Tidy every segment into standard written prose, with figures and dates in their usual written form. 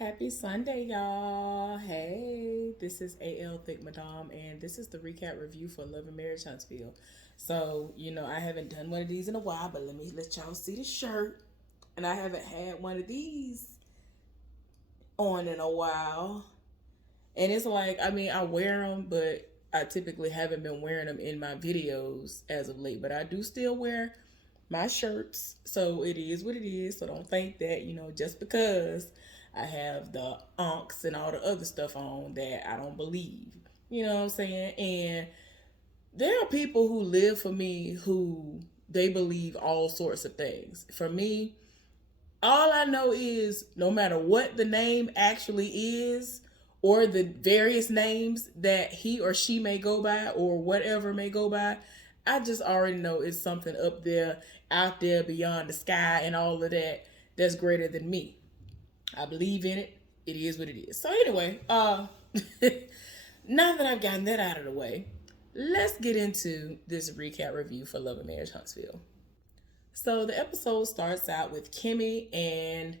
Happy Sunday, y'all. Hey, this is AL Thick Madame, and this is the recap review for Love and Marriage Huntsville. So, I haven't done one of these in a while, but let me let y'all see the shirt. And I haven't had one of these on in a while. And it's like, I wear them, but I typically haven't been wearing them in my videos as of late. But I do still wear my shirts. So it is what it is. So don't think that, just because I have the onks and all the other stuff on that I don't believe. You know what I'm saying? And there are people who live for me who they believe all sorts of things. For me, all I know is no matter what the name actually is, or the various names that he or she may go by, or whatever may go by, I just already know it's something up there, out there beyond the sky and all of that that's greater than me. I believe in it. It is what it is. So anyway, now that I've gotten that out of the way, let's get into this recap review for Love and Marriage Huntsville. So the episode starts out with Kimmy and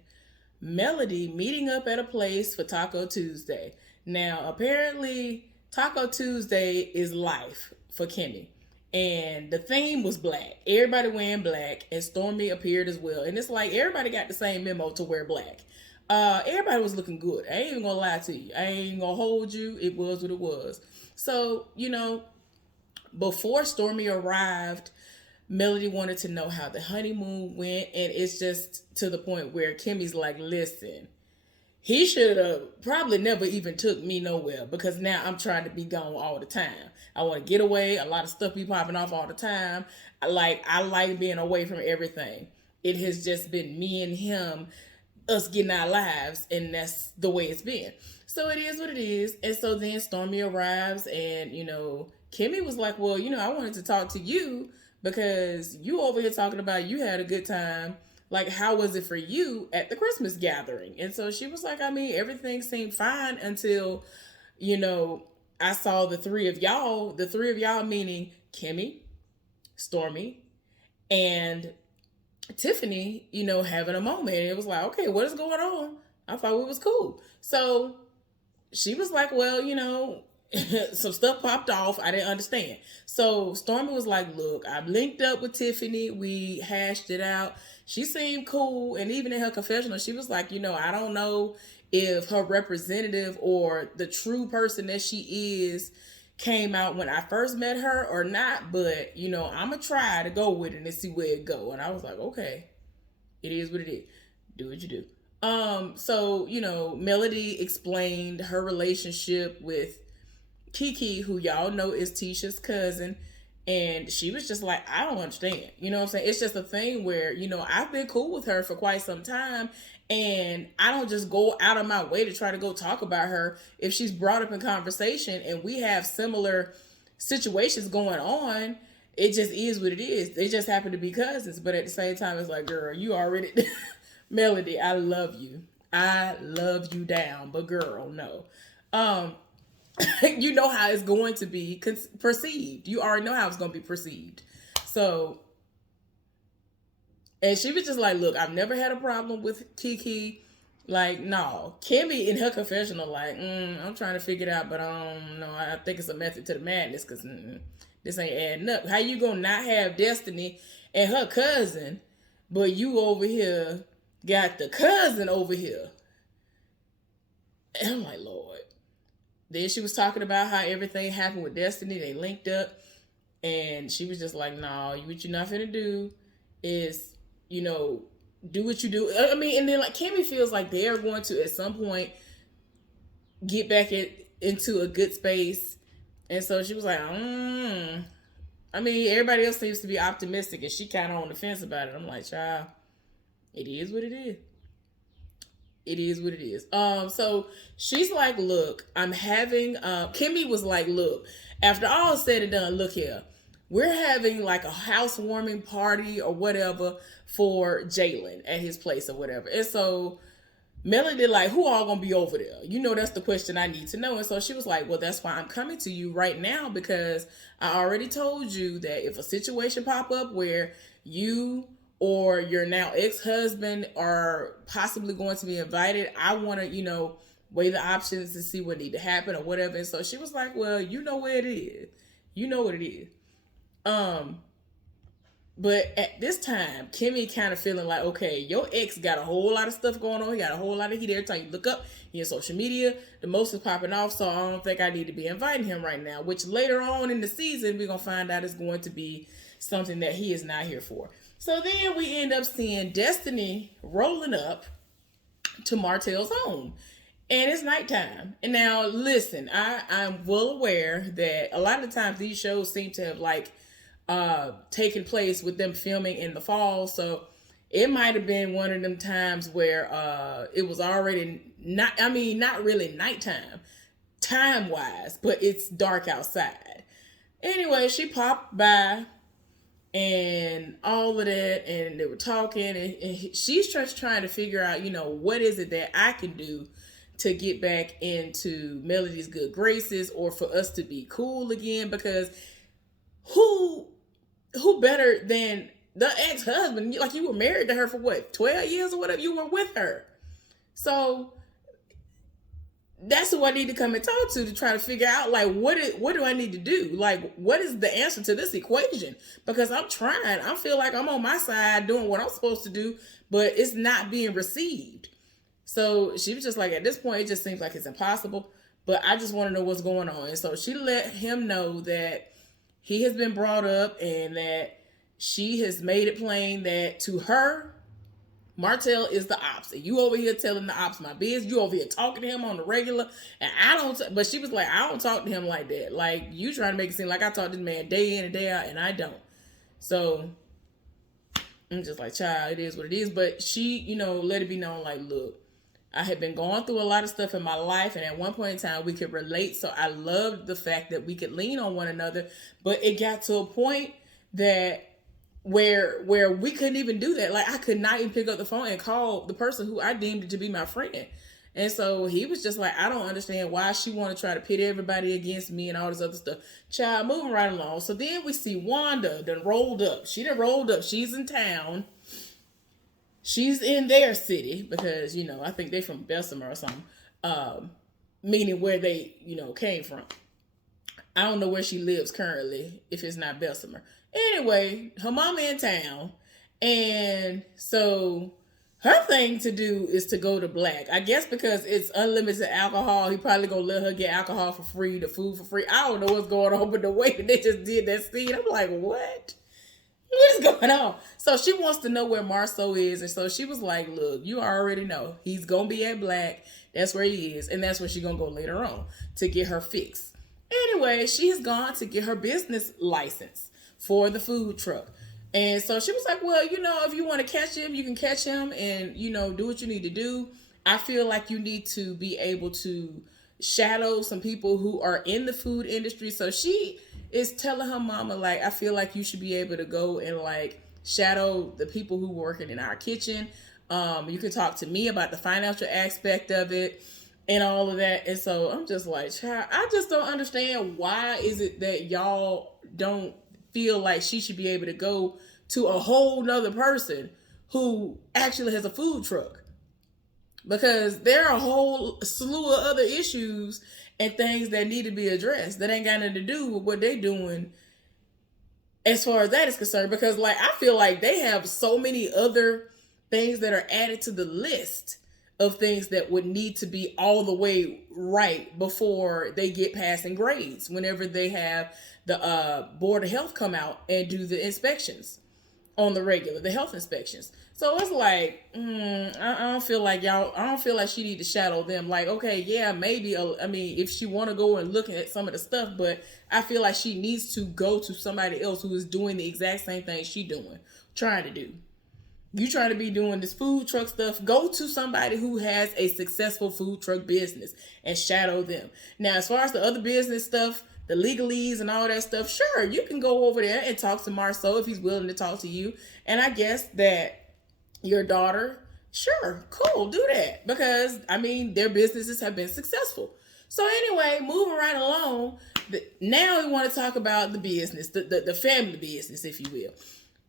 Melody meeting up at a place for Taco Tuesday. Now, apparently, Taco Tuesday is life for Kimmy. And the theme was black. Everybody wearing black, and Stormy appeared as well. And it's like everybody got the same memo to wear black. Everybody was looking good. I ain't even gonna lie to you. I ain't gonna hold you. It was what it was. So, before Stormy arrived, Melody wanted to know how the honeymoon went, and it's just to the point where Kimmy's like, listen, he should have probably never even took me nowhere because now I'm trying to be gone all the time. I want to get away. A lot of stuff be popping off all the time. I like being away from everything. It has just been me and him, us getting our lives, and that's the way it's been. So it is what it is. And so then Stormy arrives, and Kimmy was like, well, I wanted to talk to you because you over here talking about you had a good time. Like, how was it for you at the Christmas gathering? And so she was like, everything seemed fine until, I saw the three of y'all meaning Kimmy, Stormy, and Tiffany, having a moment. And it was like, okay, what is going on? I thought we was cool. So she was like, well, some stuff popped off. I didn't understand. So Stormy was like, look, I linked up with Tiffany. We hashed it out. She seemed cool. And even in her confessional, she was like, I don't know if her representative or the true person that she is came out when I first met her or not. But, I'm going to try to go with it and see where it go. And I was like, okay, it is what it is. Do what you do. So, Melody explained her relationship with Kiki, who y'all know is Tisha's cousin, and she was just like, I don't understand. You know what I'm saying? It's just a thing where, I've been cool with her for quite some time, and I don't just go out of my way to try to go talk about her if she's brought up in conversation and we have similar situations going on. It just is what it is. They just happen to be cousins, but at the same time, it's like, girl, you already Melody, I love you. I love you down, but girl, no. You know how it's going to be perceived. You already know how it's going to be perceived. So, and she was just like, look, I've never had a problem with Kiki. Like, no. Kimmy in her confessional, like, I'm trying to figure it out, but no, I think it's a method to the madness because this ain't adding up. How you going to not have Destiny and her cousin, but you over here got the cousin over here? And I'm like, Lord. Then she was talking about how everything happened with Destiny. They linked up. And she was just like, no, what you're not finna do is, do what you do. And then like Kimmy feels like they're going to, at some point, get back into a good space. And so she was like, everybody else seems to be optimistic. And she kind of on the fence about it. I'm like, child, it is what it is. It is what it is. So she's like, look, I'm having, Kimmy was like, look, after all is said and done, look here, we're having like a housewarming party or whatever for Jalen at his place or whatever. And so Melody like, who all gonna be over there? That's the question I need to know. And so she was like, well, that's why I'm coming to you right now, because I already told you that if a situation pop up where you or your now ex-husband are possibly going to be invited. I want to, weigh the options to see what need to happen or whatever. And so she was like, well, you know where it is. You know what it is. Um, but at this time, Kimmy kind of feeling like, okay, your ex got a whole lot of stuff going on. He got a whole lot of heat every time you look up. He in social media. The most is popping off, so I don't think I need to be inviting him right now. Which later on in the season, we're going to find out is going to be something that he is not here for. So then we end up seeing Destiny rolling up to Martell's home. And it's nighttime. And now, listen, I'm well aware that a lot of times these shows seem to have taking place with them filming in the fall. So it might have been one of them times where it was already not really nighttime, time-wise, but it's dark outside. Anyway, she popped by and all of that, and they were talking, and she's just trying to figure out, what is it that I can do to get back into Melody's good graces or for us to be cool again, because who better than the ex-husband? Like, you were married to her for what, 12 years or whatever? You were with her. So that's who I need to come and talk to try to figure out, like, what do I need to do? Like, what is the answer to this equation? Because I'm trying. I feel like I'm on my side doing what I'm supposed to do, but it's not being received. So she was just like, at this point, it just seems like it's impossible. But I just want to know what's going on. And so she let him know that he has been brought up and that she has made it plain that to her, Martell is the ops. And you over here telling the ops my business. You over here talking to him on the regular. And I don't, but she was like, I don't talk to him like that. Like, you trying to make it seem like I talk to this man day in and day out, and I don't. So I'm just like, child, it is what it is. But she, let it be known, like, look, I had been going through a lot of stuff in my life, and at one point in time we could relate. So I loved the fact that we could lean on one another, but it got to a point that where we couldn't even do that. Like, I could not even pick up the phone and call the person who I deemed to be my friend. And so he was just like, I don't understand why she want to try to pit everybody against me and all this other stuff. Child, moving right along. So then we see Wanda done rolled up. She done rolled up. She's in town. She's in their city because, I think they from Bessemer or something, meaning where they, came from. I don't know where she lives currently, if it's not Bessemer. Anyway, her mama in town, and so her thing to do is to go to Black. I guess because it's unlimited alcohol, he probably gonna let her get alcohol for free, the food for free. I don't know what's going on, but the way that they just did that scene, I'm like, what? What is going on? So she wants to know where Marceau is. And so she was like, look, you already know. He's going to be at Black. That's where he is. And that's where she's going to go later on to get her fix. Anyway, she has gone to get her business license for the food truck. And so she was like, well, if you want to catch him, you can catch him and, do what you need to do. I feel like you need to be able to shadow some people who are in the food industry. So she is telling her mama, like, I feel like you should be able to go and, like, shadow the people who working in our kitchen. You can talk to me about the financial aspect of it and all of that. And so I'm just like, child, I just don't understand why is it that y'all don't feel like she should be able to go to a whole nother person who actually has a food truck. Because there are a whole slew of other issues and things that need to be addressed that ain't got nothing to do with what they doing as far as that is concerned. Because, like, I feel like they have so many other things that are added to the list of things that would need to be all the way right before they get passing grades whenever they have the Board of Health come out and do the inspections on the regular, the health inspections. So it's like, I don't feel like she need to shadow them. Like, okay, yeah, maybe, if she want to go and look at some of the stuff, but I feel like she needs to go to somebody else who is doing the exact same thing she trying to do. You trying to be doing this food truck stuff, go to somebody who has a successful food truck business and shadow them. Now, as far as the other business stuff, the legalese and all that stuff, sure, you can go over there and talk to Marceau if he's willing to talk to you. And I guess that your daughter, sure, cool, do that. Because, their businesses have been successful. So anyway, moving right along, now we want to talk about the business, the family business, if you will.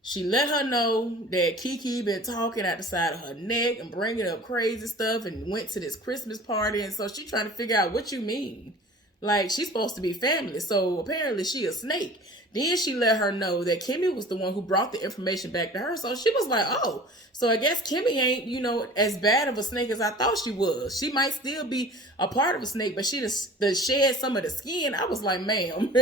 She let her know that Kiki been talking at the side of her neck and bringing up crazy stuff and went to this Christmas party. And so she trying to figure out what you mean. Like, she's supposed to be family. So apparently she a snake. Then she let her know that Kimmy was the one who brought the information back to her. So she was like, oh, so I guess Kimmy ain't, as bad of a snake as I thought she was. She might still be a part of a snake, but she just shed some of the skin. I was like, ma'am,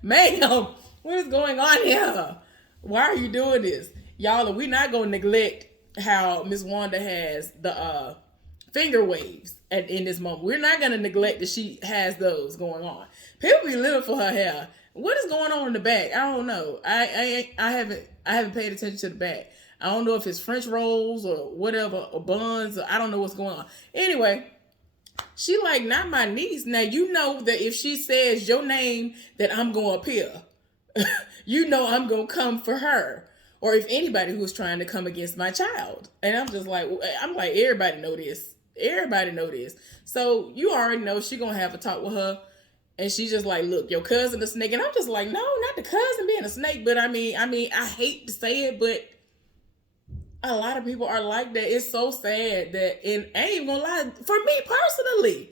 ma'am, what is going on here? Why are you doing this? Y'all, we're not going to neglect how Miss Wanda has the finger waves in this moment. We're not going to neglect that she has those going on. People be living for her hair. What is going on in the back? I don't know. I haven't paid attention to the back. I don't know if it's French rolls or whatever, or buns, or I don't know what's going on. Anyway, she like, not my niece. Now, you know that if she says your name, that I'm going to appear. You know I'm going to come for her. Or if anybody who's trying to come against my child. And I'm like, everybody know this. Everybody know this. So you already know she going to have a talk with her. And she's just like, look, your cousin a snake. And I'm just like, no, not the cousin being a snake. But I mean, I hate to say it, but a lot of people are like that. It's so sad that, and I ain't even gonna lie, for me personally,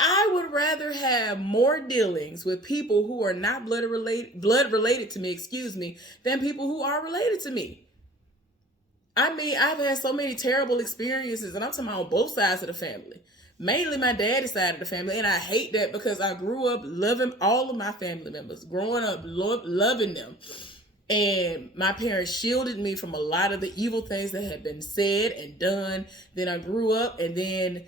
I would rather have more dealings with people who are not blood related to me, than people who are related to me. I mean, I've had so many terrible experiences, and I'm talking about on both sides of the family. Mainly my daddy's side of the family, and I hate that because I grew up loving all of my family members, growing up loving them. And my parents shielded me from a lot of the evil things that had been said and done. Then I grew up, and then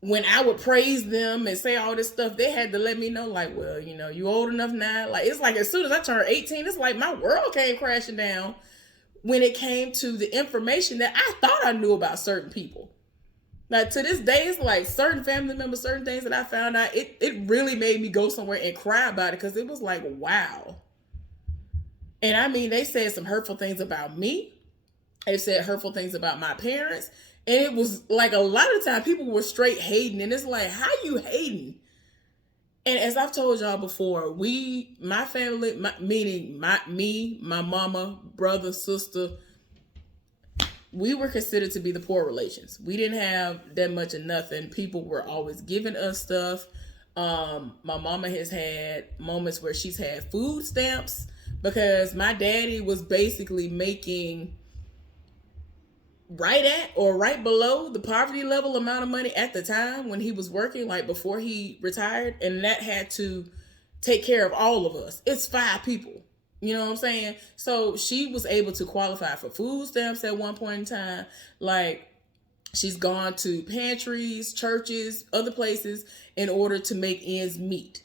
when I would praise them and say all this stuff, they had to let me know, like, well, you old enough now. Like, it's like as soon as I turned 18, it's like my world came crashing down when it came to the information that I thought I knew about certain people. Like, to this day, it's like certain family members, certain things that I found out, it really made me go somewhere and cry about it, because it was like, wow. And I mean, they said some hurtful things about me. They said hurtful things about my parents. And it was like a lot of the time people were straight hating. And it's like, how you hating? And as I've told y'all before, my family, meaning me, my mama, brother, sister, we were considered to be the poor relations. We didn't have that much of nothing. People were always giving us stuff. My mama has had moments where she's had food stamps, because my daddy was basically making right at or right below the poverty level amount of money at the time when he was working, like before he retired. And that had to take care of all of us. It's 5 people. You know what I'm saying? So she was able to qualify for food stamps at one point in time. Like, she's gone to pantries, churches, other places in order to make ends meet.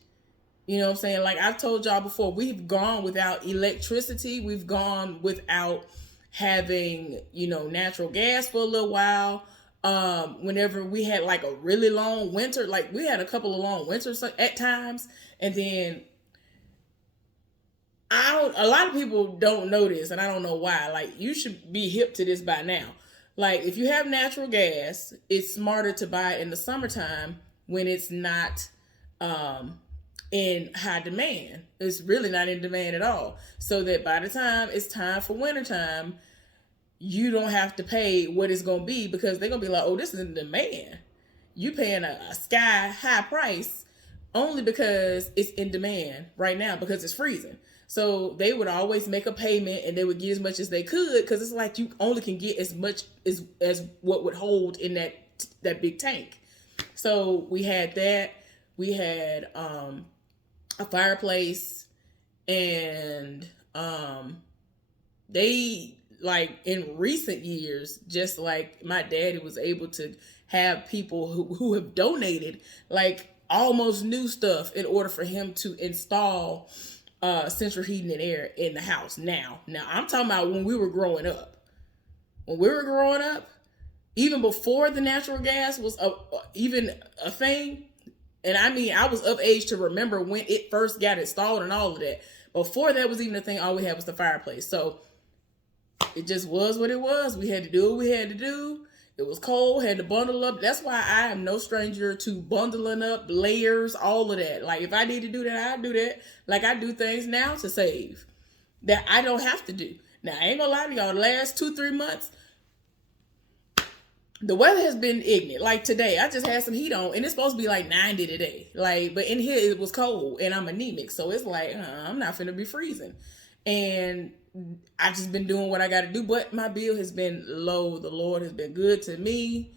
You know what I'm saying? Like I've told y'all before, we've gone without electricity. We've gone without having, natural gas for a little while. Whenever we had like a really long winter, like we had a couple of long winters at times. And then a lot of people don't know this, and I don't know why. Like, you should be hip to this by now. Like, if you have natural gas, it's smarter to buy it in the summertime when it's not, in high demand. It's really not in demand at all. So that by the time it's time for wintertime, you don't have to pay what it's going to be, because they're going to be like, oh, this is in demand. You paying a sky high price only because it's in demand right now, because it's freezing. So they would always make a payment, and they would get as much as they could, because it's like you only can get as much as what would hold in that big tank. So we had that. We had a fireplace, and they, like, in recent years, just like my daddy was able to have people who have donated like almost new stuff in order for him to install central heating and air in the house. Now I'm talking about when we were growing up. When we were growing up, even before the natural gas was even a thing, and I mean, I was of age to remember when it first got installed and all of that. Before that was even a thing, all we had was the fireplace. So it just was what it was. We had to do what we had to do. It was cold, had to bundle up. That's why I am no stranger to bundling up, layers, all of that. Like, if I need to do that, I'll do that. Like, I do things now to save that I don't have to do. Now, I ain't gonna lie to y'all, the last 2-3 months, the weather has been ignorant. Like today, I just had some heat on, and it's supposed to be like 90 today. Like, but in here it was cold, and I'm anemic, so it's like I'm not finna be freezing. And I just been doing what I got to do, but my bill has been low. The Lord has been good to me,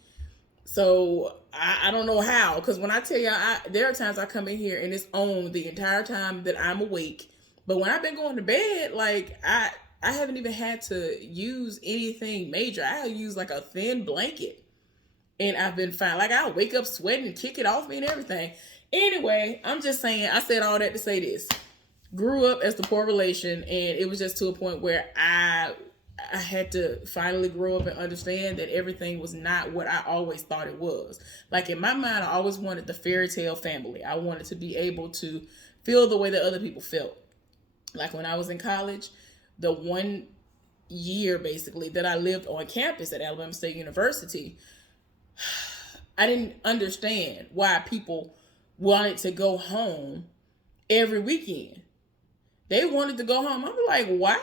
so I don't know how. Because when I tell y'all, there are times I come in here and it's on the entire time that I'm awake. But when I've been going to bed, like I haven't even had to use anything major. I use like a thin blanket, and I've been fine. Like I'll wake up sweating and kick it off me and everything. Anyway, I'm just saying, I said all that to say this. Grew up as the poor relation, and it was just to a point where I had to finally grow up and understand that everything was not what I always thought it was. Like in my mind, I always wanted the fairy tale family. I wanted to be able to feel the way that other people felt. Like when I was in college, the 1 year basically that I lived on campus at Alabama State University, I didn't understand why people wanted to go home every weekend. They wanted to go home. I'm like, why?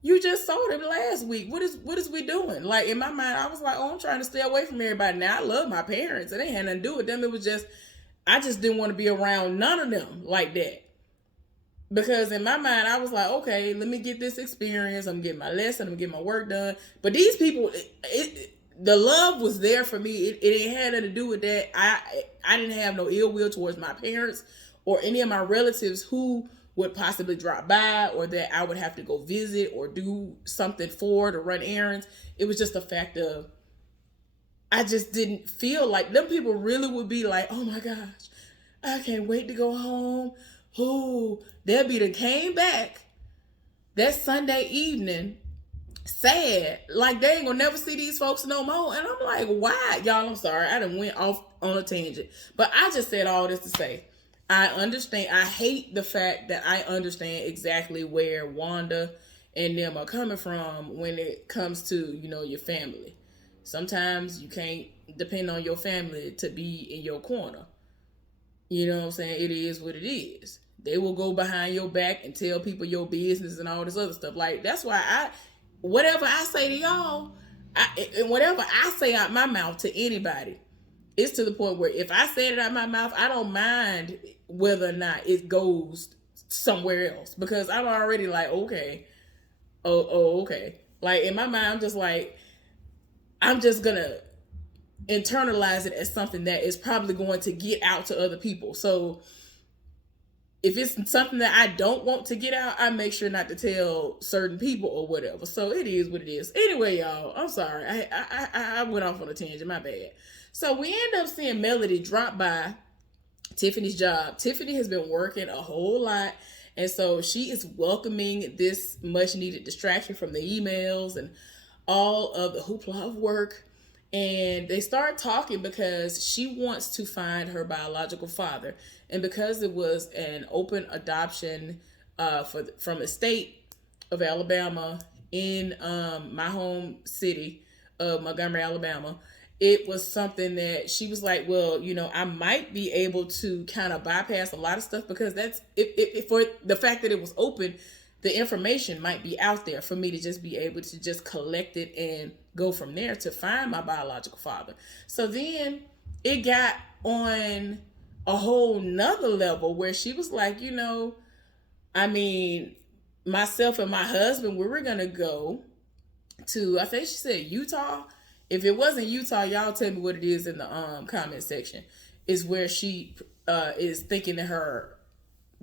You just saw them last week. What is we doing? Like in my mind, I was like, oh, I'm trying to stay away from everybody. Now I love my parents. It ain't had nothing to do with them. It was just, I just didn't want to be around none of them like that. Because in my mind, I was like, okay, let me get this experience. I'm getting my lesson. I'm getting my work done. But these people, the love was there for me. It ain't had nothing to do with that. I didn't have no ill will towards my parents or any of my relatives who would possibly drop by, or that I would have to go visit or do something for to run errands. It was just a fact of, I just didn't feel like them people really would be like, oh my gosh, I can't wait to go home. Who they'll be that came back that Sunday evening sad, like they ain't gonna never see these folks no more. And I'm like, why? Y'all, I'm sorry, I done went off on a tangent. But I just said all this to say, I understand. I hate the fact that I understand exactly where Wanda and them are coming from when it comes to, your family. Sometimes you can't depend on your family to be in your corner. You know what I'm saying? It is what it is. They will go behind your back and tell people your business and all this other stuff. Like, that's why whatever I say to y'all, and whatever I say out my mouth to anybody, it's to the point where if I say it out my mouth, I don't mind whether or not it goes somewhere else, because I'm already like, okay, okay. Like in my mind, I'm just like, I'm just gonna internalize it as something that is probably going to get out to other people. So if it's something that I don't want to get out, I make sure not to tell certain people or whatever. So it is what it is. Anyway, y'all, I'm sorry. I went off on a tangent. My bad. So we end up seeing Melody drop by Tiffany's job. Tiffany has been working a whole lot, and so she is welcoming this much needed distraction from the emails and all of the hoopla of work. And they start talking because she wants to find her biological father. And because it was an open adoption from the state of Alabama in my home city of Montgomery, Alabama, it was something that she was like, well, I might be able to kind of bypass a lot of stuff, because that's if for the fact that it was open, the information might be out there for me to just be able to just collect it and go from there to find my biological father. So then it got on a whole nother level where she was like, myself and my husband, we were going to go to, I think she said Utah. If it wasn't Utah, y'all tell me what it is in the comment section. Is where she is thinking that her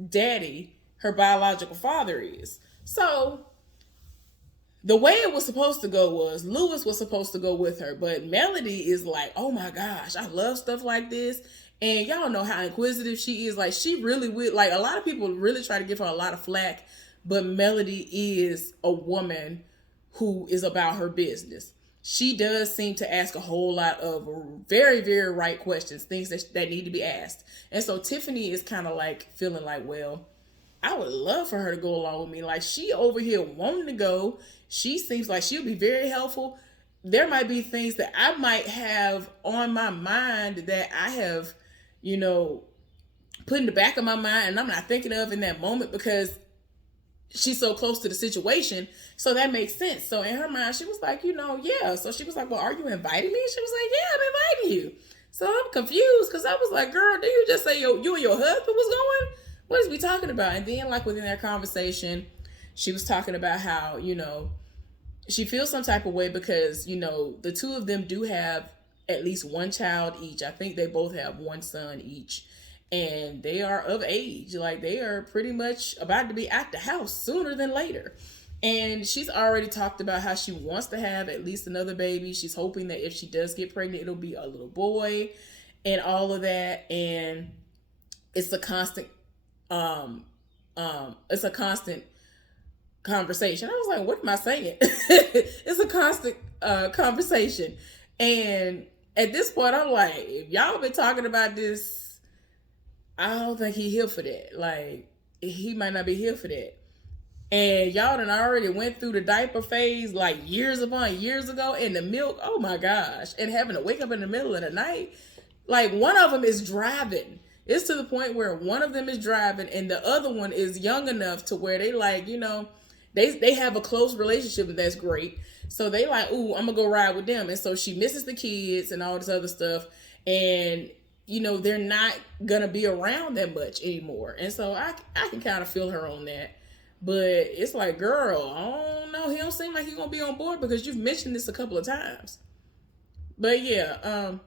daddy, her biological father, is. So the way it was supposed to go was Lewis was supposed to go with her, but Melody is like, oh my gosh, I love stuff like this. And y'all know how inquisitive she is. Like, she really would, like, a lot of people really try to give her a lot of flack, but Melody is a woman who is about her business. She does seem to ask a whole lot of very, very right questions, things that need to be asked. And so Tiffany is kind of like feeling like, well, I would love for her to go along with me. Like, she over here wanting to go. She seems like she'll be very helpful. There might be things that I might have on my mind that I have, put in the back of my mind and I'm not thinking of in that moment, because she's so close to the situation. So that makes sense. So in her mind, she was like, yeah. So she was like, well, are you inviting me? She was like, yeah, I'm inviting you. So I'm confused because I was like, girl, did you just say you and your husband was going? What is we talking about? And then like within that conversation, she was talking about how, she feels some type of way because, the two of them do have at least one child each. I think they both have one son each. And they are of age. Like they are pretty much about to be at the house sooner than later. And she's already talked about how she wants to have at least another baby. She's hoping that if she does get pregnant, it'll be a little boy and all of that. And it's a constant it's a constant conversation. I was like, what am I saying? It's a constant conversation. And at this point, I'm like, if y'all been talking about this, I don't think he here for that. Like, he might not be here for that. And y'all done already went through the diaper phase like years upon years ago. And the milk, oh my gosh. And having to wake up in the middle of the night. Like, one of them is driving. It's to the point where one of them is driving and the other one is young enough to where they like, they have a close relationship and that's great. So they like, ooh, I'm gonna go ride with them. And so she misses the kids and all this other stuff. And, they're not gonna be around that much anymore. And so I can kind of feel her on that. But it's like, girl, I don't know. He don't seem like he's gonna be on board because you've mentioned this a couple of times. But yeah,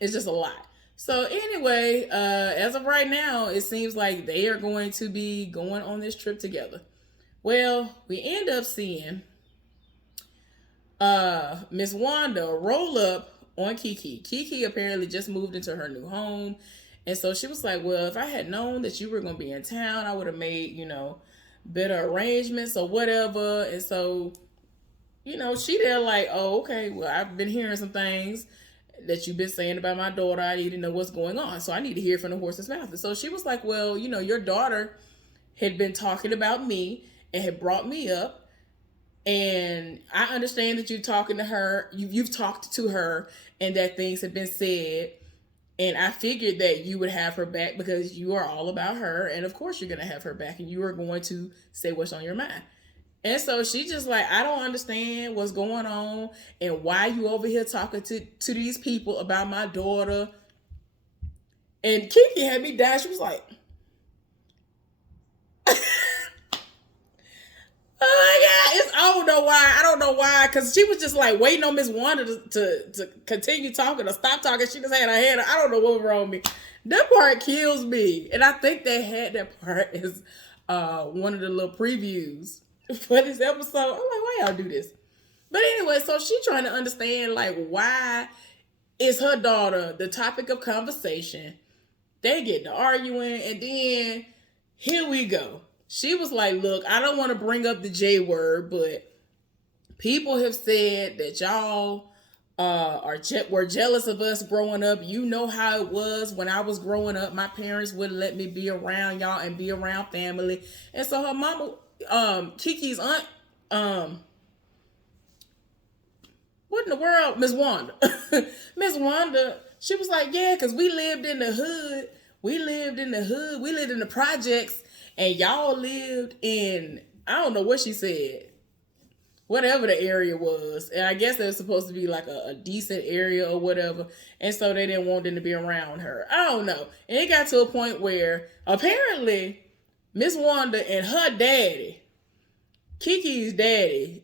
it's just a lot. So anyway, as of right now, it seems like they are going to be going on this trip together. Well, we end up seeing Miss Wanda roll up on Kiki. Kiki apparently just moved into her new home. And so she was like, well, if I had known that you were going to be in town, I would have made, better arrangements or whatever. And so, she there like, oh, okay, well, I've been hearing some things that you've been saying about my daughter. I need to know what's going on. So I need to hear from the horse's mouth. And so she was like, well, your daughter had been talking about me and had brought me up. And I understand that you're talking to her. You've talked to her and that things have been said. And I figured that you would have her back because you are all about her. And of course you're going to have her back and you are going to say what's on your mind. And so she just like, I don't understand what's going on and why you over here talking to these people about my daughter. And Kiki had me down. She was like, oh my God, I don't know why. Because she was just like waiting on Miss Wanda to continue talking or stop talking. She just had her hand. I don't know what was wrong with me. That part kills me. And I think they had that part as one of the little previews for this episode. I'm like, why y'all do this? But anyway, so she trying to understand like why is her daughter the topic of conversation. They get to arguing and then here we go. She was like, look, I don't want to bring up the J word, but people have said that y'all were jealous of us growing up. You know how it was when I was growing up. My parents wouldn't let me be around y'all and be around family. And so her mama, Kiki's aunt, what in the world? Miss Wanda. Miss Wanda, she was like, yeah, because we lived in the hood. We lived in the projects. And y'all lived in, I don't know what she said, whatever the area was. And I guess it was supposed to be like a decent area or whatever. And so they didn't want them to be around her. I don't know. And it got to a point where apparently Miss Wanda and her daddy, Kiki's daddy,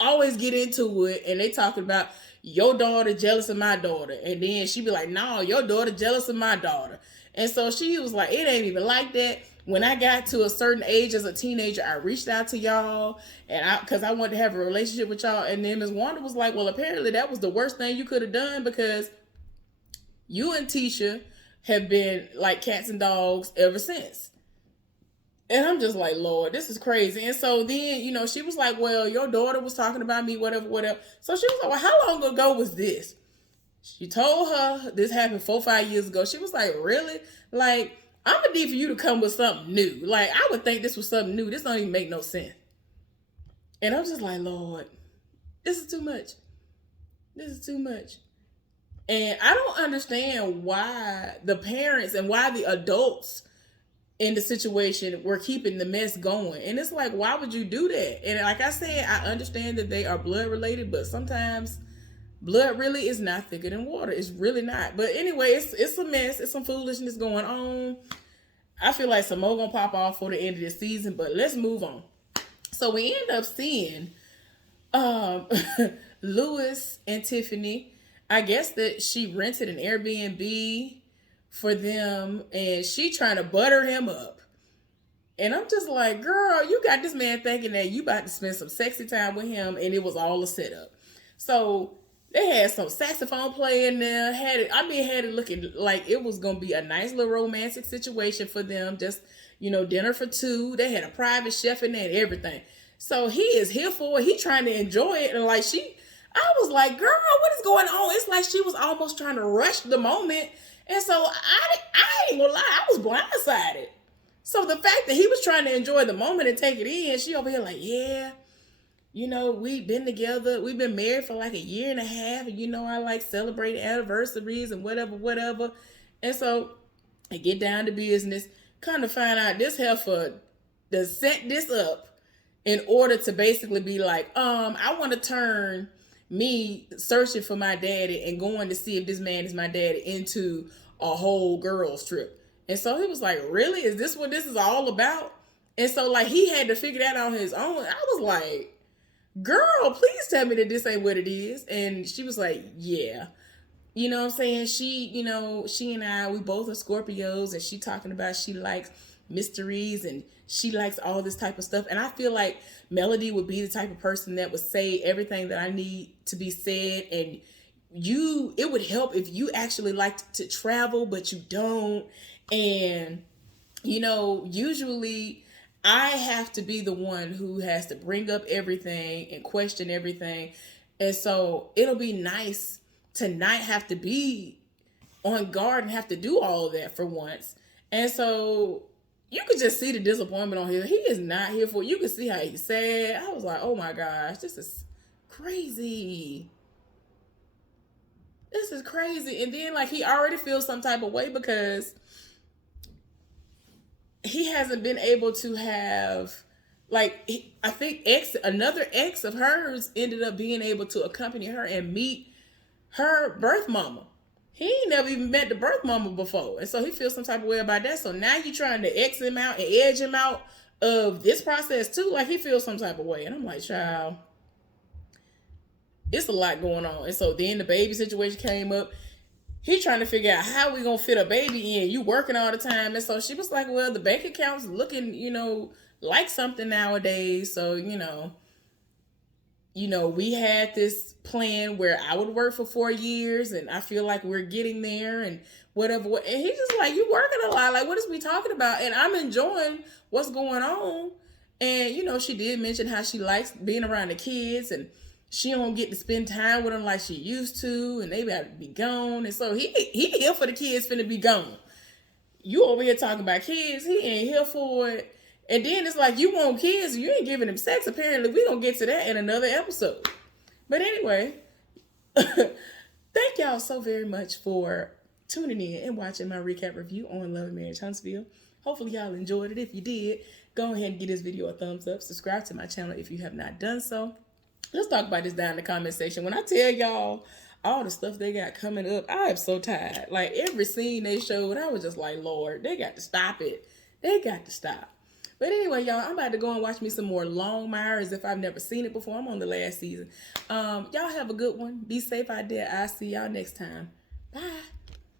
always get into it. And they talking about your daughter jealous of my daughter. And then she be like, no, your daughter jealous of my daughter. And so she was like, it ain't even like that. When I got to a certain age as a teenager, I reached out to y'all and because I wanted to have a relationship with y'all. And then Ms. Wanda was like, well, apparently that was the worst thing you could have done because you and Tisha have been like cats and dogs ever since. And I'm just like, Lord, this is crazy. And so then, she was like, well, your daughter was talking about me, whatever. So she was like, well, how long ago was this? She told her this happened 4 or 5 years ago. She was like, really? Like, I'm gonna need for you to come with something new. Like, I would think this was something new. This don't even make no sense. And I'm just like, Lord, this is too much. This is too much. And I don't understand why the parents and why the adults in the situation, we're keeping the mess going. And it's like, why would you do that? And like I said, I understand that they are blood related, but sometimes blood really is not thicker than water. It's really not. But anyway, it's a mess. It's some foolishness going on. I feel like some more gonna pop off for the end of this season, but let's move on. So we end up seeing Lewis and Tiffany. I guess that she rented an Airbnb for them, and she trying to butter him up. And I'm just like, girl, you got this man thinking that you about to spend some sexy time with him, and it was all a setup. So they had some saxophone playing there. Had it looking like it was gonna be a nice little romantic situation for them. Just, dinner for two. They had a private chef in there and everything. So he is here for it. He trying to enjoy it, and I was like, girl, what is going on? It's like she was almost trying to rush the moment. And so I ain't gonna lie, I was blindsided. So the fact that he was trying to enjoy the moment and take it in, she over here like, yeah, we've been together. We've been married for like a year and a half. And I like celebrate anniversaries and whatever. And so I get down to business, kind of find out this heifer to set this up in order to basically be like, I want to turn me searching for my daddy and going to see if this man is my daddy into a whole girls trip. And so he was like, really? Is this what this is all about? And so he had to figure that out on his own. I was like, girl, please tell me that this ain't what it is. And she was like, yeah. You know what I'm saying? She and I, we both are Scorpios, and she talking about she likes mysteries and she likes all this type of stuff. And I feel like Melody would be the type of person that would say everything that I need to be said. And it would help if you actually liked to travel, but you don't. And, usually I have to be the one who has to bring up everything and question everything. And so it'll be nice to not have to be on guard and have to do all of that for once. And so you could just see the disappointment on him. He is not here for it. You could see how he's sad. I was like, oh my gosh, this is crazy. This is crazy. And then he already feels some type of way because he hasn't been able to have, I think another ex of hers ended up being able to accompany her and meet her birth mama. He ain't never even met the birth mama before. And so he feels some type of way about that. So now you're trying to X him out and edge him out of this process too. He feels some type of way. And I'm like, child, it's a lot going on. And so then the baby situation came up. He trying to figure out how we going to fit a baby in. You working all the time. And so she was like, well, the bank account's looking, like something nowadays. So, we had this plan where I would work for 4 years, and I feel like we're getting there and whatever. And he's just like, you working a lot. What is we talking about? And I'm enjoying what's going on. And, she did mention how she likes being around the kids, and she don't get to spend time with them like she used to, and they about to be gone. And so he here for the kids finna be gone. You over here talking about kids, he ain't here for it. And then it's like, you want kids, you ain't giving them sex. Apparently, we don't get to that in another episode. But anyway, thank y'all so very much for tuning in and watching my recap review on Love and Marriage Huntsville. Hopefully, y'all enjoyed it. If you did, go ahead and give this video a thumbs up. Subscribe to my channel if you have not done so. Let's talk about this down in the comment section. When I tell y'all all the stuff they got coming up, I am so tired. Every scene they showed, I was just like, Lord, they got to stop it. They got to stop. But anyway, y'all, I'm about to go and watch me some more Longmire as if I've never seen it before. I'm on the last season. Y'all have a good one. Be safe out there. I'll see y'all next time. Bye.